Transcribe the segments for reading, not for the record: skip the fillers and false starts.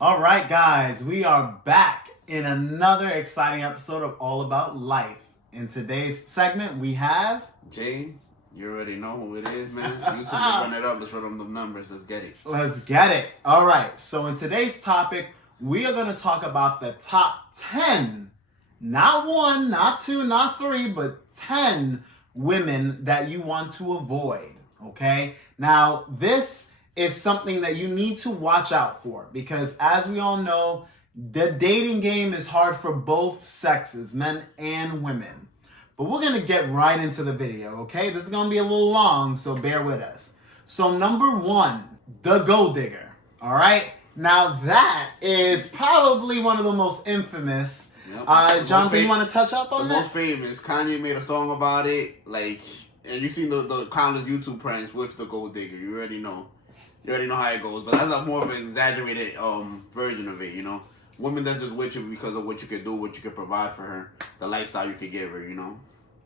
All right, guys, we are back in another exciting episode of All About Life. In today's segment, we have Jay. You already know who it is, man. YouTube, run it up. Let's run them the numbers. Let's get it. Let's get it. All right, so in today's topic, we are going to talk about the top 10, not one, not two, not three, but 10 women that you want to avoid, okay? Now, this is something that you need to watch out for because as we all know, the dating game is hard for both sexes, men and women. But we're going to get right into the video, okay? This is going to be a little long, so bear with us. So number 1, the gold digger, all right? Now that is probably one of the most infamous. Yep. Jonathan, you want to touch up on that? The most famous. Kanye made a song about it, and you seen the countless YouTube pranks with the gold digger. You already know. You already know how it goes, but that's a more of an exaggerated version of it, you know? Women that's just with you because of what you could do, what you could provide for her, the lifestyle you could give her, you know?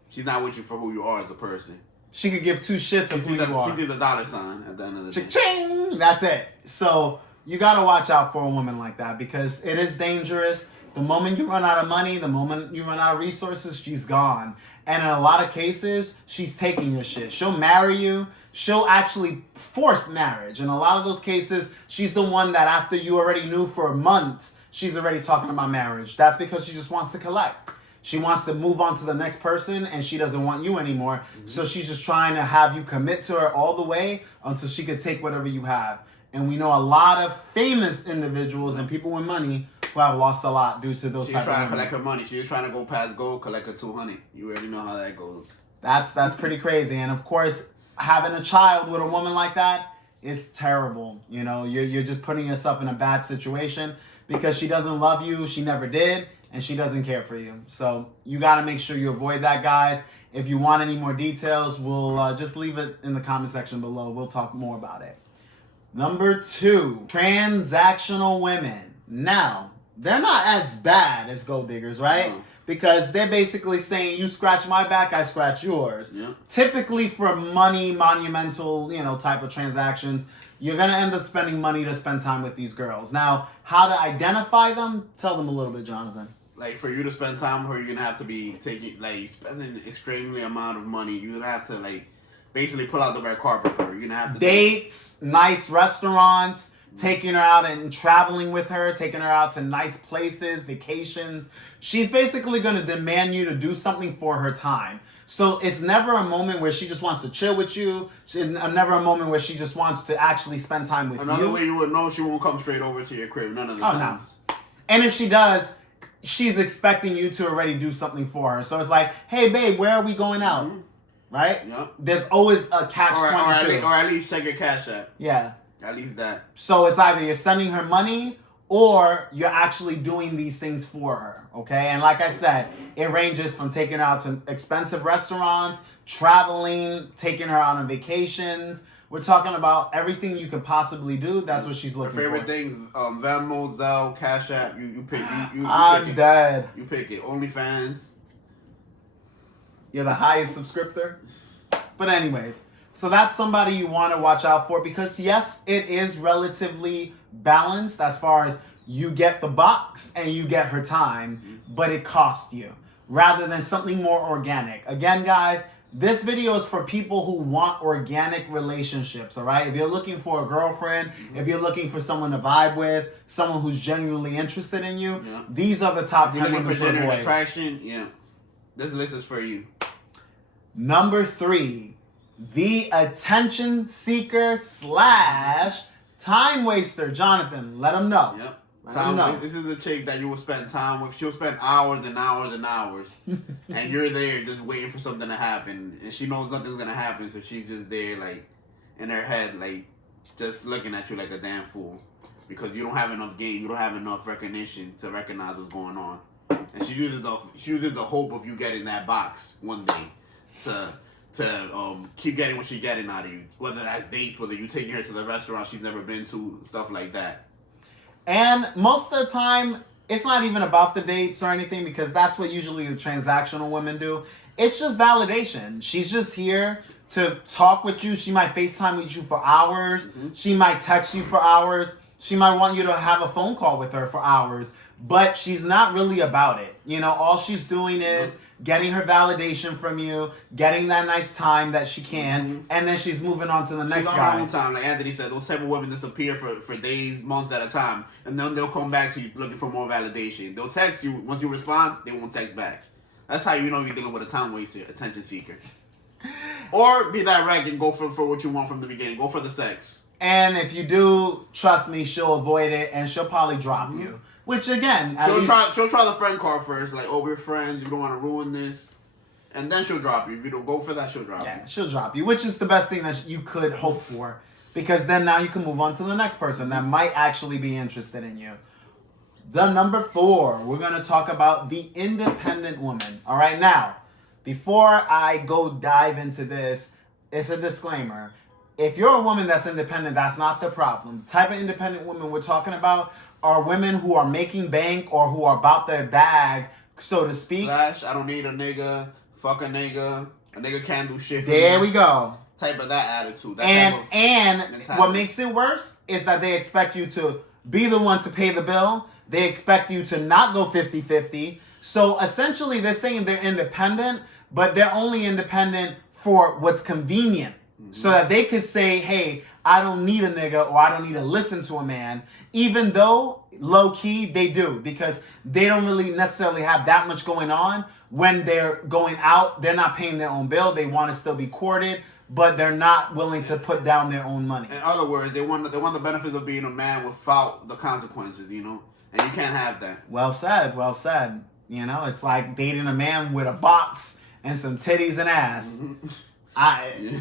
She's not with you for who you are as a person. She could give two shits of who you are. She sees the dollar sign at the end of the day. Cha-ching! That's it. So you got to watch out for a woman like that because it is dangerous. The moment you run out of money, the moment you run out of resources, she's gone. And in a lot of cases, she's taking your shit. She'll marry you. She'll actually force marriage. In a lot of those cases, she's the one that after you already knew for months, she's already talking about marriage. That's because she just wants to collect. She wants to move on to the next person and she doesn't want you anymore. Mm-hmm. So she's just trying to have you commit to her all the way until she could take whatever you have. And we know a lot of famous individuals and people with money who have lost a lot due to those She's type of trying to collect her money. She's trying to go past gold, collect her 200. You already know how that goes. That's pretty crazy. And of course, having a child with a woman like that is terrible. You know, you're just putting yourself in a bad situation because she doesn't love you. She never did. And she doesn't care for you. So you got to make sure you avoid that, guys. If you want any more details, we'll just leave it in the comment section below. We'll talk more about it. Number 2, transactional women. Now, they're not as bad as gold diggers, right? No. Because they're basically saying, you scratch my back, I scratch yours. Yeah. Typically for money, monumental, type of transactions, you're going to end up spending money to spend time with these girls. Now, how to identify them? Tell them a little bit, Jonathan. Like, for you to spend time with her, you're going to have to be spending an extremely amount of money. You're going to have to, basically pull out the red carpet for her. You're going to have to dates, nice restaurants, taking her out and traveling with her, taking her out to nice places, vacations. She's basically going to demand you to do something for her time. So it's never a moment where she just wants to chill with you. Never a moment where she just wants to actually spend time with you. Another way you would know, she won't come straight over to your crib none of the times. No. And if she does, she's expecting you to already do something for her. So it's like, hey, babe, where are we going out? Mm-hmm. Right? Yep. There's always a catch-22. Or at least check your cash app. Yeah. At least that. So it's either you're sending her money or you're actually doing these things for her, okay? And like I said, it ranges from taking her out to expensive restaurants, traveling, taking her out on vacations. We're talking about everything you could possibly do. That's what she's looking for. Her favorite things, Venmo, Zelle, Cash App, you pick. I'm dead. You pick it. OnlyFans. You're the highest subscriptor. But anyways, so that's somebody you want to watch out for because yes, it is relatively balanced as far as you get the box and you get her time, but it costs you rather than something more organic. Again, guys, this video is for people who want organic relationships, all right? If you're looking for a girlfriend, if you're looking for someone to vibe with, someone who's genuinely interested in you, these are the top 10 women to avoid. Attraction, yeah. This list is for you. Number 3, the attention seeker / time waster. Jonathan, let them know. Yep. This is a chick that you will spend time with. She'll spend hours and hours and hours. And you're there just waiting for something to happen. And she knows nothing's going to happen. So she's just there, in her head, just looking at you like a damn fool. Because you don't have enough game. You don't have enough recognition to recognize what's going on. And she uses the hope of you getting that box one day to keep getting what she's getting out of you. Whether that's dates, whether you taking her to the restaurant she's never been to, stuff like that. And most of the time, it's not even about the dates or anything because that's what usually the transactional women do. It's just validation. She's just here to talk with you. She might FaceTime with you for hours. Mm-hmm. She might text you for hours. She might want you to have a phone call with her for hours, but she's not really about it. You know, all she's doing is getting her validation from you, getting that nice time that she can, and then she's moving on to the next on guy. her own time, like Anthony said, those type of women disappear for days, months at a time, and then they'll come back to you looking for more validation. They'll text you. Once you respond, they won't text back. That's how you know you're dealing with a time waster, attention seeker. Or be direct and go for what you want from the beginning. Go for the sex. And if you do, trust me, she'll avoid it, and she'll probably drop you. Which, again, she'll try the friend card first, like, oh, we're friends, you don't want to ruin this. And then she'll drop you. If you don't go for that, she'll drop you. Yeah, she'll drop you, which is the best thing that you could hope for. Because then now you can move on to the next person that might actually be interested in you. The number 4, we're going to talk about the independent woman. All right, now, before I go dive into this, it's a disclaimer. If you're a woman that's independent, that's not the problem. The type of independent women we're talking about are women who are making bank or who are about their bag, so to speak. Flash, I don't need a nigga, fuck a nigga can't do shit for There me. we go. Type of that attitude. And what makes it worse is that they expect you to be the one to pay the bill. They expect you to not go 50-50. So essentially they're saying they're independent, but they're only independent for what's convenient. So that they could say, hey, I don't need a nigga or I don't need to listen to a man, even though low-key they do, because they don't really necessarily have that much going on. When they're going out, they're not paying their own bill. They want to still be courted, but they're not willing to put down their own money. In other words, they want the benefits of being a man without the consequences, you know? And you can't have that. Well said, well said. You know, it's like dating a man with a box and some titties and ass.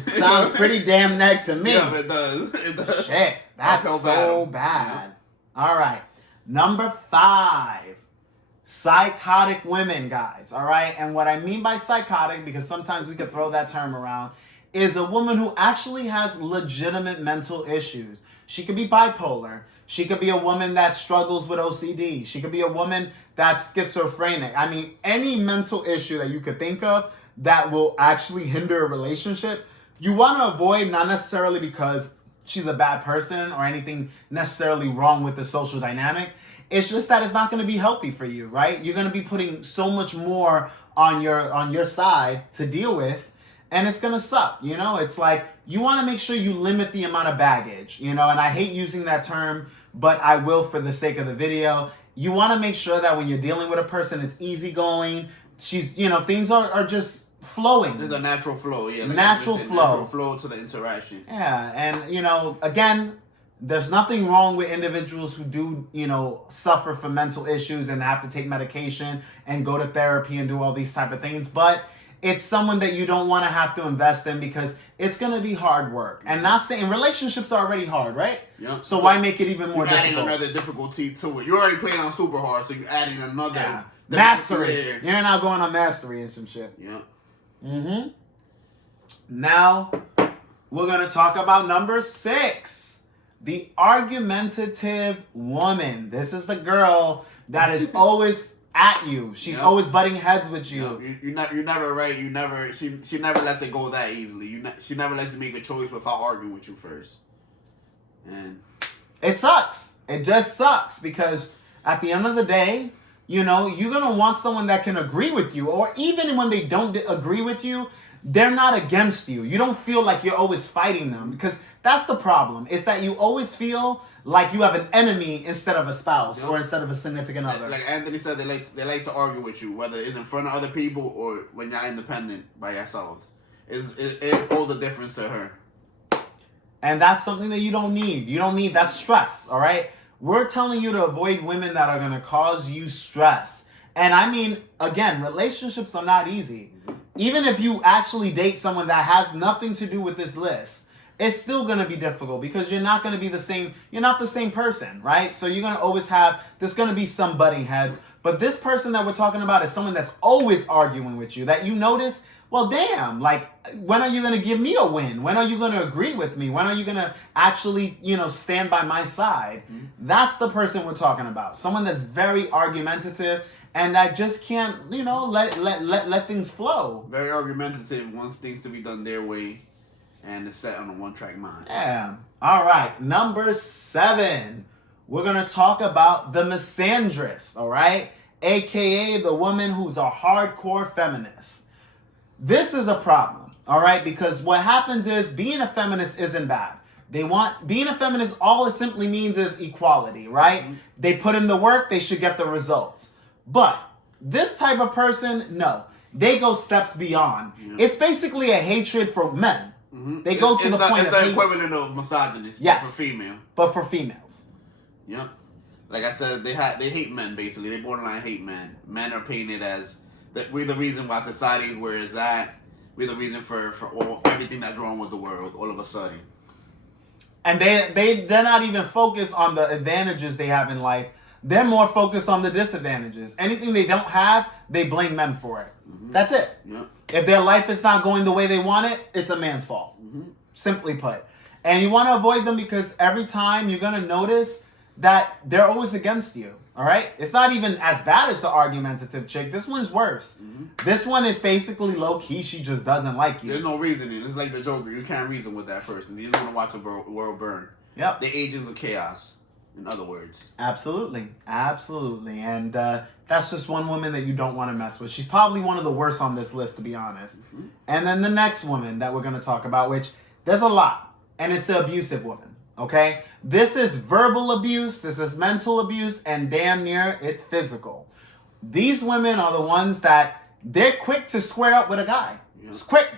Sounds pretty damn neg to me. Yeah, it does. It does. Shit, that's so bad. Yeah. All right, number 5, psychotic women, guys. All right, and what I mean by psychotic, because sometimes we could throw that term around, is a woman who actually has legitimate mental issues. She could be bipolar. She could be a woman that struggles with OCD. She could be a woman that's schizophrenic. I mean, any mental issue that you could think of that will actually hinder a relationship, you want to avoid, not necessarily because she's a bad person or anything necessarily wrong with the social dynamic. It's just that it's not going to be healthy for you, right? You're going to be putting so much more on your side to deal with, and it's going to suck, you know? It's like you want to make sure you limit the amount of baggage, you know? And I hate using that term, but I will for the sake of the video. You want to make sure that when you're dealing with a person, it's easygoing. She's, you know, things are just flowing. There's a natural flow, yeah. Like Natural flow to the interaction. Yeah, and, you know, again, there's nothing wrong with individuals who do, you know, suffer from mental issues and have to take medication and go to therapy and do all these type of things. But it's someone that you don't want to have to invest in because it's going to be hard work. And not saying relationships are already hard, right? Yeah. So why make it even more you're difficult? adding another difficulty to it. You're already playing on super hard, so you're adding another. Yeah. Mastery. You're now going on mastery and some shit. Yeah. Mm-hmm. Now, we're going to talk about number 6. The argumentative woman. This is the girl that is always at you. She's always butting heads with you. You're never right. She never lets it go that easily. She never lets you make a choice without arguing with you first. And it sucks. It just sucks because at the end of the day, you know, you're going to want someone that can agree with you, or even when they don't agree with you, they're not against you. You don't feel like you're always fighting them, because that's the problem. Is that you always feel like you have an enemy instead of a spouse or instead of a significant other. Like Anthony said, they like to argue with you, whether it's in front of other people or when you're independent by yourselves. It holds a difference to her. And that's something that you don't need. You don't need that stress, all right? We're telling you to avoid women that are going to cause you stress. And I mean, again, relationships are not easy. Even if you actually date someone that has nothing to do with this list, it's still going to be difficult because you're not going to be the same. You're not the same person, right? So you're going to always there's going to be some butting heads. But this person that we're talking about is someone that's always arguing with you, that you notice, well, damn, like, when are you going to give me a win? When are you going to agree with me? When are you going to actually, you know, stand by my side? Mm-hmm. That's the person we're talking about. Someone that's very argumentative and that just can't, you know, let things flow. Very argumentative, wants things to be done their way, and is set on a one-track mind. Yeah. All right. Number 7. we're going to talk about the misandrist, all right? AKA the woman who's a hardcore feminist. This is a problem, all right? Because what happens is being a feminist isn't bad. Being a feminist, all it simply means is equality, right? Mm-hmm. They put in the work, they should get the results. But this type of person, no. They go steps beyond. Yeah. It's basically a hatred for men. Mm-hmm. They go to the point of... It's the equivalent of misogynist, yes, but for female. But for females. Yep. Like I said, they hate men, basically. They borderline hate men. Men are painted as... we're the reason why society is where it's at. We're the reason for everything that's wrong with the world, all of a sudden. And they're not even focused on the advantages they have in life. They're more focused on the disadvantages. Anything they don't have, they blame men for it. Mm-hmm. That's it. Yep. If their life is not going the way they want it, it's a man's fault. Mm-hmm. Simply put. And you want to avoid them because every time you're going to notice that they're always against you. All right? It's not even as bad as the argumentative chick. This one's worse. Mm-hmm. This one is basically low-key. She just doesn't like you. There's no reasoning. It's like the Joker. You can't reason with that person. You don't want to watch the world burn. Yep. The agents of chaos, in other words. Absolutely. Absolutely. And that's just one woman that you don't want to mess with. She's probably one of the worst on this list, to be honest. Mm-hmm. And then the next woman that we're going to talk about, which there's a lot, and it's the abusive woman. Okay? This is verbal abuse, this is mental abuse, and damn near it's physical. These women are the ones that they're quick to square up with a guy. Yeah. It's quick,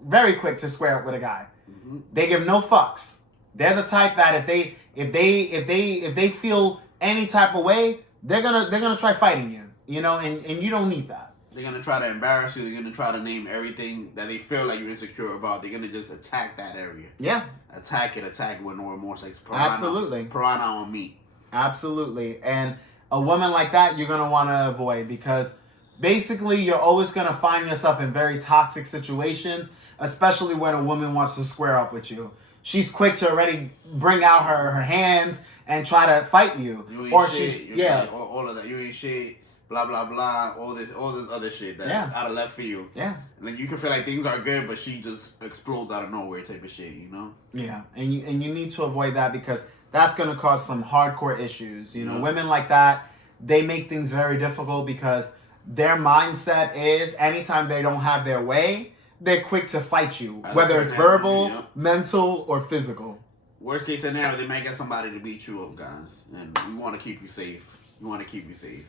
very quick to square up with a guy. Mm-hmm. They give no fucks. They're the type that if they feel any type of way, they're gonna try fighting you. You know, and you don't need that. They're going to try to embarrass you. They're going to try to name everything that they feel like you're insecure about. They're going to just attack that area. Yeah. Attack it with no remorse. Like Absolutely. Piranha on meat. Absolutely. And a woman like that, you're going to want to avoid because basically you're always going to find yourself in very toxic situations, especially when a woman wants to square up with you. She's quick to already bring out her hands and try to fight you. You ain't shit. All of that. You ain't shit. Blah blah blah, all this other shit that out of left field. Yeah. And then you can feel like things are good, but she just explodes out of nowhere type of shit, you know? Yeah. And you need to avoid that because that's gonna cause some hardcore issues. You know, women like that, they make things very difficult because their mindset is anytime they don't have their way, they're quick to fight you. Whether it's verbal, mental, or physical. Worst case scenario, they might get somebody to beat you up, guys. And we wanna keep you safe. We wanna keep you safe.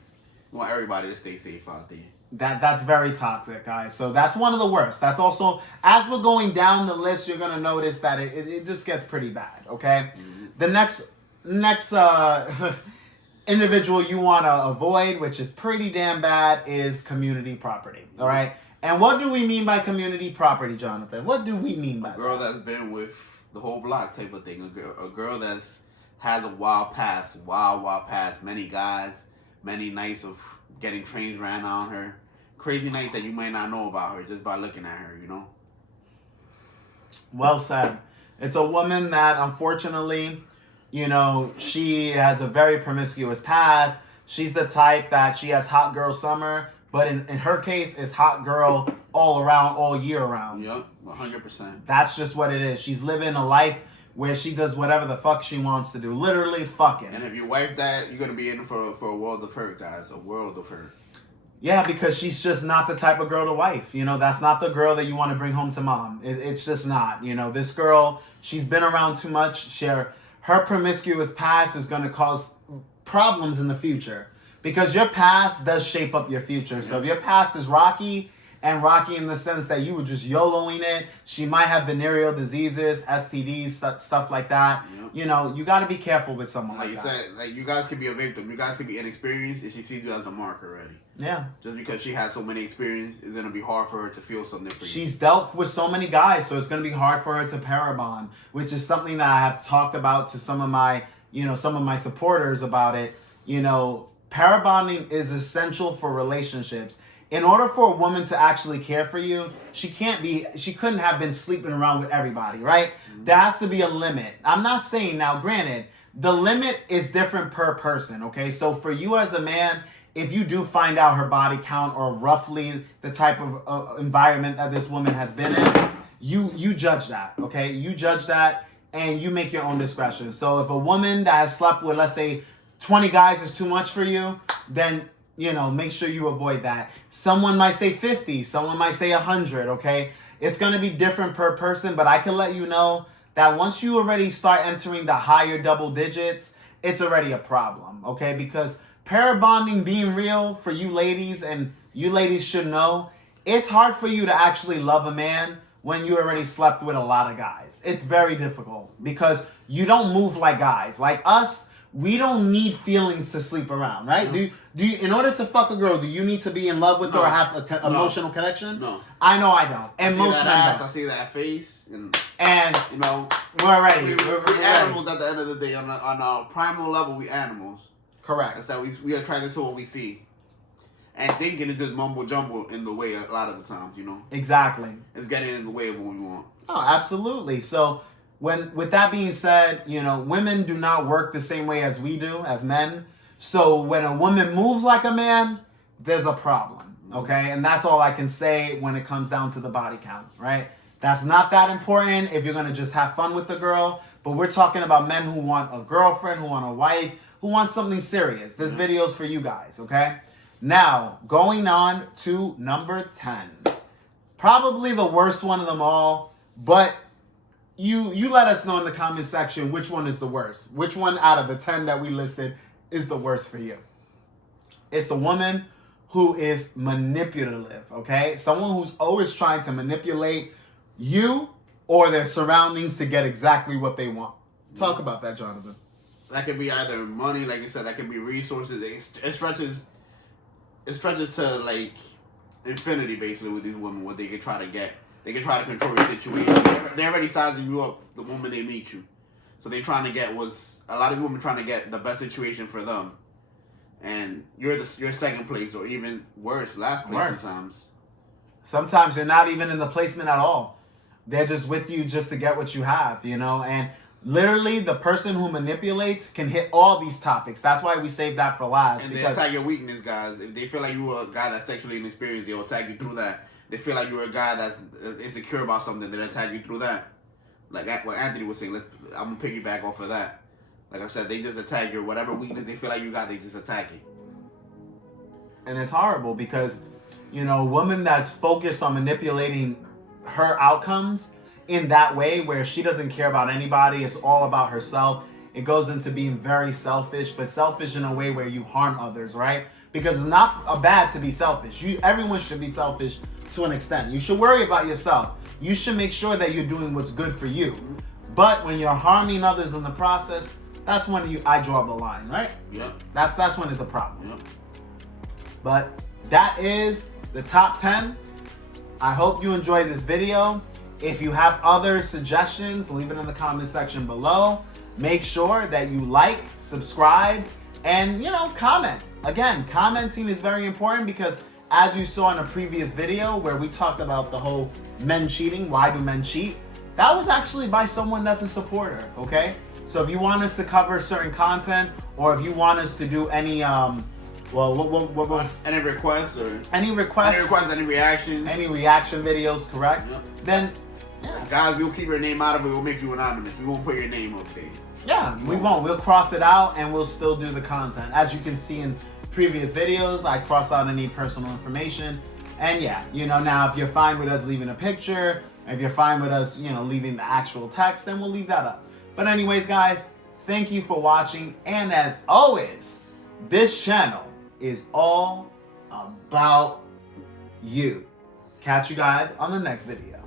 We want everybody to stay safe out there. That's very toxic, guys. So that's one of the worst. That's also, as we're going down the list, you're going to notice that it just gets pretty bad, okay? Mm-hmm. The next individual you want to avoid, which is pretty damn bad, is community property, all right? And what do we mean by community property, Jonathan? What do we mean by that? A girl that's been with the whole block type of thing. A girl that's has a wild past, many guys, many nights of getting trains ran on her. Crazy nights that you might not know about her just by looking at her, you know? Well said. It's a woman that, unfortunately, you know, she has a very promiscuous past. She's the type that she has hot girl summer, but in her case, it's hot girl all around, all year round. Yep, 100%. That's just what it is. She's living a life where she does whatever the fuck she wants to do. Literally fucking. And if you wife that, you're going to be in for a world of hurt, guys. A world of hurt. Yeah, because she's just not the type of girl to wife. You know, that's not the girl that you want to bring home to mom. It's just not. You know, this girl, she's been around too much. Her promiscuous past is going to cause problems in the future. Because your past does shape up your future. So if your past is rocky, and rocky in the sense that you were just YOLOing it. She might have venereal diseases, STDs, stuff like that. Yep. You know, you got to be careful with someone like that. Like you said, like you guys could be a victim. You guys could be inexperienced and she sees you as a mark already. Yeah. Just because she has so many experience, it's going to be hard for her to feel something for you. She's dealt with so many guys, so it's going to be hard for her to parabond, which is something that I have talked about to some of my supporters about it. You know, parabonding is essential for relationships. In order for a woman to actually care for you, she couldn't have been sleeping around with everybody, right? Mm-hmm. There has to be a limit. I'm not saying, now granted, the limit is different per person, okay? So for you as a man, if you do find out her body count or roughly the type of environment that this woman has been in, you judge that, okay? You judge that. and you make your own discretion. So if a woman that has slept with, let's say, 20 guys is too much for you, then, you know, make sure you avoid that. Someone might say 50, someone might say 100, okay? It's going to be different per person, but I can let you know that once you already start entering the higher double digits, it's already a problem, okay? Because pair bonding being real for you ladies, and you ladies should know, it's hard for you to actually love a man when you already slept with a lot of guys. It's very difficult because you don't move like guys. Like us, we don't need feelings to sleep around, right? Do you, in order to fuck a girl, do you need to be in love with her or have an emotional connection? No. I know I don't. And most men don't. I don't. see that face, and you know, we're ready. We're animals at the end of the day. On our primal level, we animals. Correct. That's how we are attracted to what we see. And thinking is just mumbo jumbo in the way a lot of the times, you know. Exactly. It's getting in the way of what we want. Oh, absolutely. So with that being said, you know, women do not work the same way as we do as men. So when a woman moves like a man, there's a problem. Okay, and that's all I can say when it comes down to the body count, right? That's not that important if you're gonna just have fun with the girl. But we're talking about men who want a girlfriend, who want a wife, who want something serious. This video's for you guys, okay? Now, going on to number 10. Probably the worst one of them all, but you let us know in the comment section which one is the worst. Which one out of the 10 that we listed is the worst for you? It's the woman who is manipulative, okay? Someone who's always trying to manipulate you or their surroundings to get exactly what they want. Talk about that, Jonathan. That could be either money, like you said, that could be resources. It stretches to like infinity basically with these women, what they can try to get. They can try to control your situation. They're already sizing you up the moment they meet you. So they're trying to get a lot of women trying to get the best situation for them. And you're second place or even worse, last place sometimes. Sometimes they're not even in the placement at all. They're just with you just to get what you have, you know? And literally, the person who manipulates can hit all these topics. That's why we saved that for last. And they attack your weakness, guys. If they feel like you're a guy that's sexually inexperienced, they'll attack you through that. They feel like you're a guy that's insecure about something, they'll attack you through that. Like what Anthony was saying, I'm going to piggyback off of that. Like I said, they just attack your whatever weakness they feel like you got, they just attack it. And it's horrible because, you know, a woman that's focused on manipulating her outcomes in that way where she doesn't care about anybody, it's all about herself. It goes into being very selfish, but selfish in a way where you harm others, right? Because it's not bad to be selfish. Everyone should be selfish to an extent. You should worry about yourself. You should make sure that you're doing what's good for you. But when you're harming others in the process, that's when I draw the line, right? Yep. That's when it's a problem. Yep. But that is the top 10. I hope you enjoyed this video. If you have other suggestions, leave it in the comment section below. Make sure that you like, subscribe, and, you know, comment. Again, commenting is very important because as you saw in a previous video where we talked about the whole men cheating, why do men cheat? That was actually by someone that's a supporter, okay? So if you want us to cover certain content or if you want us to do any, what was... Any requests or... Any requests, any reactions. Any reaction videos, correct? Yep. Then, yeah. Guys, we'll keep your name out of it. We'll make you anonymous. We won't put your name up there. Yeah, we won't. We'll cross it out and we'll still do the content. As you can see in previous videos, I cross out any personal information. And yeah, you know, now if you're fine with us leaving a picture, if you're fine with us, you know, leaving the actual text, then we'll leave that up. But anyways, guys, thank you for watching. And as always, this channel is all about you. Catch you guys on the next video.